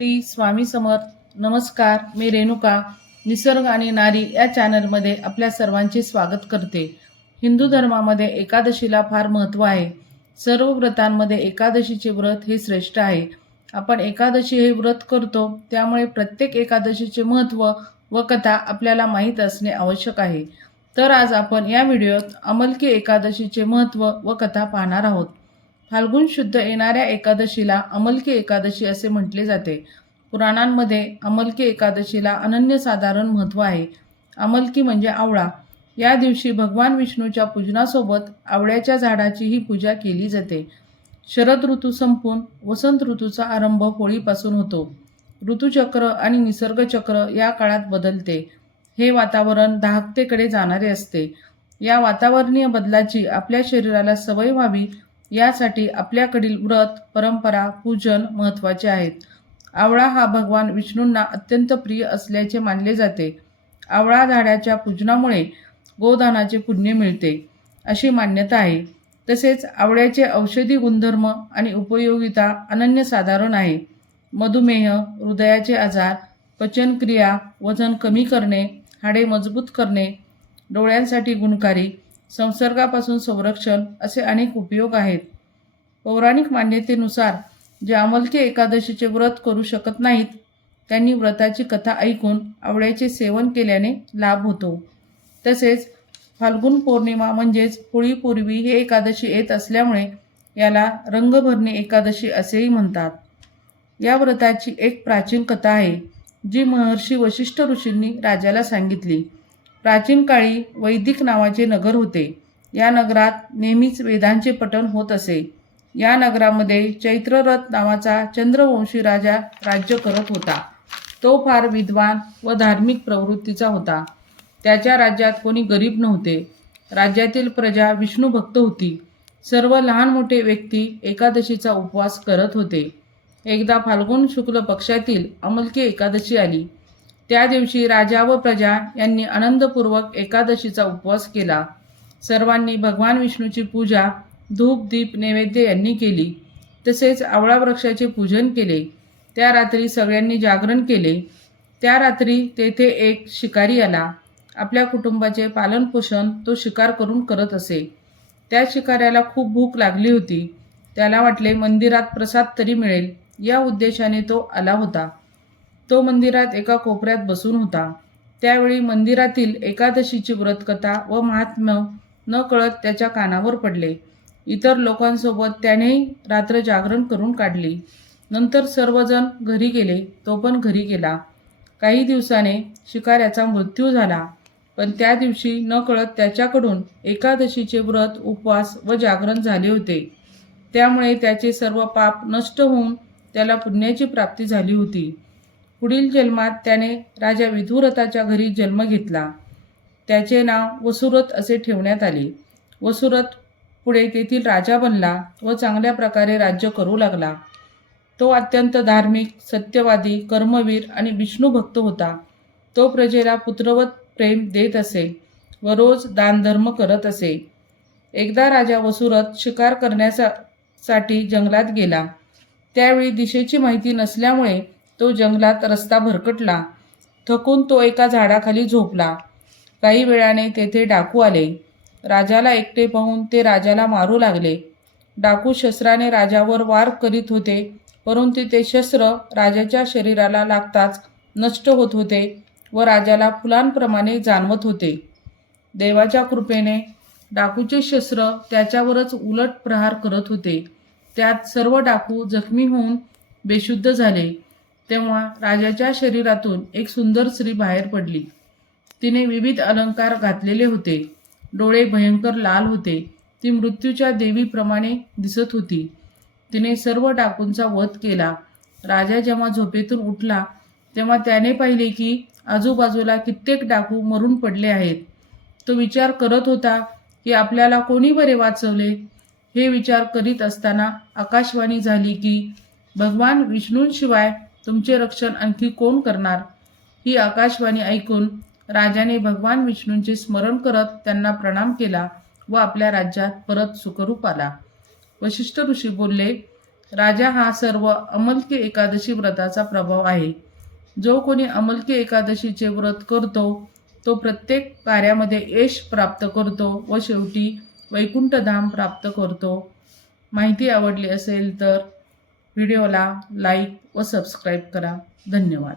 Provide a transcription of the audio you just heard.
श्री स्वामी समर्थ. नमस्कार, मी रेणुका निसर्ग आणि नारी या चॅनलमध्ये आपल्या सर्वांचे स्वागत करते. हिंदू धर्मामध्ये एकादशीला फार महत्त्व आहे. सर्व व्रतांमध्ये एकादशीचे व्रत हे श्रेष्ठ आहे. आपण एकादशी हे व्रत करतो, त्यामुळे प्रत्येक एकादशीचे महत्त्व व कथा आपल्याला माहीत असणे आवश्यक आहे. तर आज आपण या व्हिडिओत अमलकी एकादशीचे महत्त्व व कथा पाहणार आहोत. फाल्गुन शुद्ध येणाऱ्या एकादशीला अमलकी एकादशी असे म्हटले जाते. पुराणांमध्ये अमलकी एकादशीला अनन्यसाधारण महत्त्व आहे. अमलकी म्हणजे आवळा. या दिवशी भगवान विष्णूच्या पूजनासोबत आवळ्याच्या झाडाचीही पूजा केली जाते. शरद ऋतू संपून वसंत ऋतूचा आरंभ होळीपासून होतो. ऋतुचक्र आणि निसर्गचक्र या काळात बदलते. हे वातावरण दाहकतेकडे जाणारे असते. या वातावरणीय बदलाची आपल्या शरीराला सवय व्हावी यासाठी आपल्याकडील व्रत, परंपरा, पूजन महत्त्वाचे आहेत. आवळा हा भगवान विष्णूंना अत्यंत प्रिय असल्याचे मानले जाते. आवळा झाडाच्या पूजनामुळे गोदानाचे पुण्य मिळते अशी मान्यता आहे. तसेच आवळ्याचे औषधी गुणधर्म आणि उपयोगिता अनन्यसाधारण आहे. मधुमेह, हृदयाचे आजार, पचनक्रिया, वजन कमी करणे, हाडे मजबूत करणे, डोळ्यांसाठी गुणकारी, संसर्गापासून संरक्षण असे अनेक उपयोग आहेत. पौराणिक मान्यतेनुसार जे अमलकी एकादशीचे व्रत करू शकत नाहीत, त्यांनी व्रताची कथा ऐकून आवळ्याचे सेवन केल्याने लाभ होतो. तसेच फाल्गुन पौर्णिमा म्हणजेच होळीपूर्वी हे एकादशी येत असल्यामुळे याला रंगभरणी एकादशी असेही म्हणतात. या व्रताची एक प्राचीन कथा आहे, जी महर्षी वशिष्ठ ऋषींनी राजाला सांगितली. प्राचीन काळी वैदिक नावाचे नगर होते. या नगरात नेहमीच वेदांचे पठण होत असे. या नगरामध्ये चैत्ररथ नावाचा चंद्रवंशी राजा राज्य करत होता. तो फार विद्वान व धार्मिक प्रवृत्तीचा होता. त्याच्या राज्यात कोणी गरीब नव्हते. राज्यातील प्रजा विष्णुभक्त होती. सर्व लहान मोठे व्यक्ती एकादशीचा उपवास करत होते. एकदा फाल्गुन शुक्ल पक्षातील अमलकी एकादशी आली. त्या दिवशी राजा व प्रजा यांनी आनंदपूर्वक एकादशीचा उपवास केला. सर्वांनी भगवान विष्णूची पूजा धूप दीप नैवेद्य यांनी केली. तसेच आवळा वृक्षाचे पूजन केले. त्या रात्री सगळ्यांनी जागरण केले. त्या रात्री तेथे एक शिकारी आला. आपल्या कुटुंबाचे पालनपोषण तो शिकार करून करत असे. त्या शिकाऱ्याला खूप भूक लागली होती. त्याला वाटले मंदिरात प्रसाद तरी मिळेल, या उद्देशाने तो आला होता. तो मंदिरात एका कोपऱ्यात बसून होता. त्यावेळी मंदिरातील एकादशीची व्रतकथा व महात्म्य न कळत त्याच्या कानावर पडले. इतर लोकांसोबत त्यानेही रात्र जागरण करून काढली. नंतर सर्वजण घरी गेले. तो पण घरी गेला. काही दिवसाने शिकाऱ्याचा मृत्यू झाला. पण त्या दिवशी न कळत त्याच्याकडून एकादशीचे व्रत, उपवास व जागरण झाले होते. त्यामुळे त्याचे सर्व पाप नष्ट होऊन त्याला पुण्याची प्राप्ती झाली होती. पुढील जन्मात त्याने राजा विधुरथाच्या घरी जन्म घेतला. त्याचे नाव वसुरथ असे ठेवण्यात आले. वसुरथ पुढे तेथील राजा बनला व चांगल्या प्रकारे राज्य करू लागला. तो अत्यंत धार्मिक, सत्यवादी, कर्मवीर आणि विष्णुभक्त होता. तो प्रजेला पुत्रवत प्रेम देत असे व रोज दानधर्म करत असे. एकदा राजा वसुरथ शिकार करण्यासाठी जंगलात गेला. त्यावेळी दिशेची माहिती नसल्यामुळे तो जंगलात रस्ता भरकटला. थकून तो एका झाडाखाली झोपला. काही वेळाने तेथे डाकू आले. राजाला एकटे पाहून ते राजाला मारू लागले. डाकू शस्त्राने राजावर वार करीत होते, परंतु ते शस्त्र राजाच्या शरीराला लागताच नष्ट होत होते व राजाला फुलांप्रमाणे जाणवत होते. देवाच्या कृपेने डाकूचे शस्त्र त्याच्यावरच उलट प्रहार करत होते. त्यात सर्व डाकू जखमी होऊन बेशुद्ध झाले. तेव्हा राजाच्या शरीरातून एक सुंदर स्त्री बाहेर पडली. तिने विविध अलंकार घातलेले होते. डोळे भयंकर लाल होते. ती मृत्यूच्या देवीप्रमाणे दिसत होती. तिने सर्व डाकूंचा वध केला. राजा जेव्हा झोपेतून उठला तेव्हा त्याने पाहिले की आजूबाजूला कित्येक डाकू मरून पडले आहेत. तो विचार करत होता की आपल्याला कोणी बरे वाचवले. हे विचार करीत असताना आकाशवाणी झाली की भगवान विष्णूंशिवाय तुमचे रक्षण आणखी कोण करणार. ही आकाशवाणी ऐकून राजाने भगवान विष्णूंचे स्मरण करत त्यांना प्रणाम केला व आपल्या राज्यात परत सुखरूप आला. वशिष्ठ ऋषी बोलले, राजा हा सर्व अमलकी एकादशी व्रताचा प्रभाव आहे. जो कोणी अमलकी एकादशीचे व्रत करतो तो प्रत्येक कार्यामध्ये यश प्राप्त करतो व शेवटी वैकुंठधाम प्राप्त करतो. माहिती आवडली असेल तर व्हिडिओला लाईक व सबस्क्राईब करा. धन्यवाद.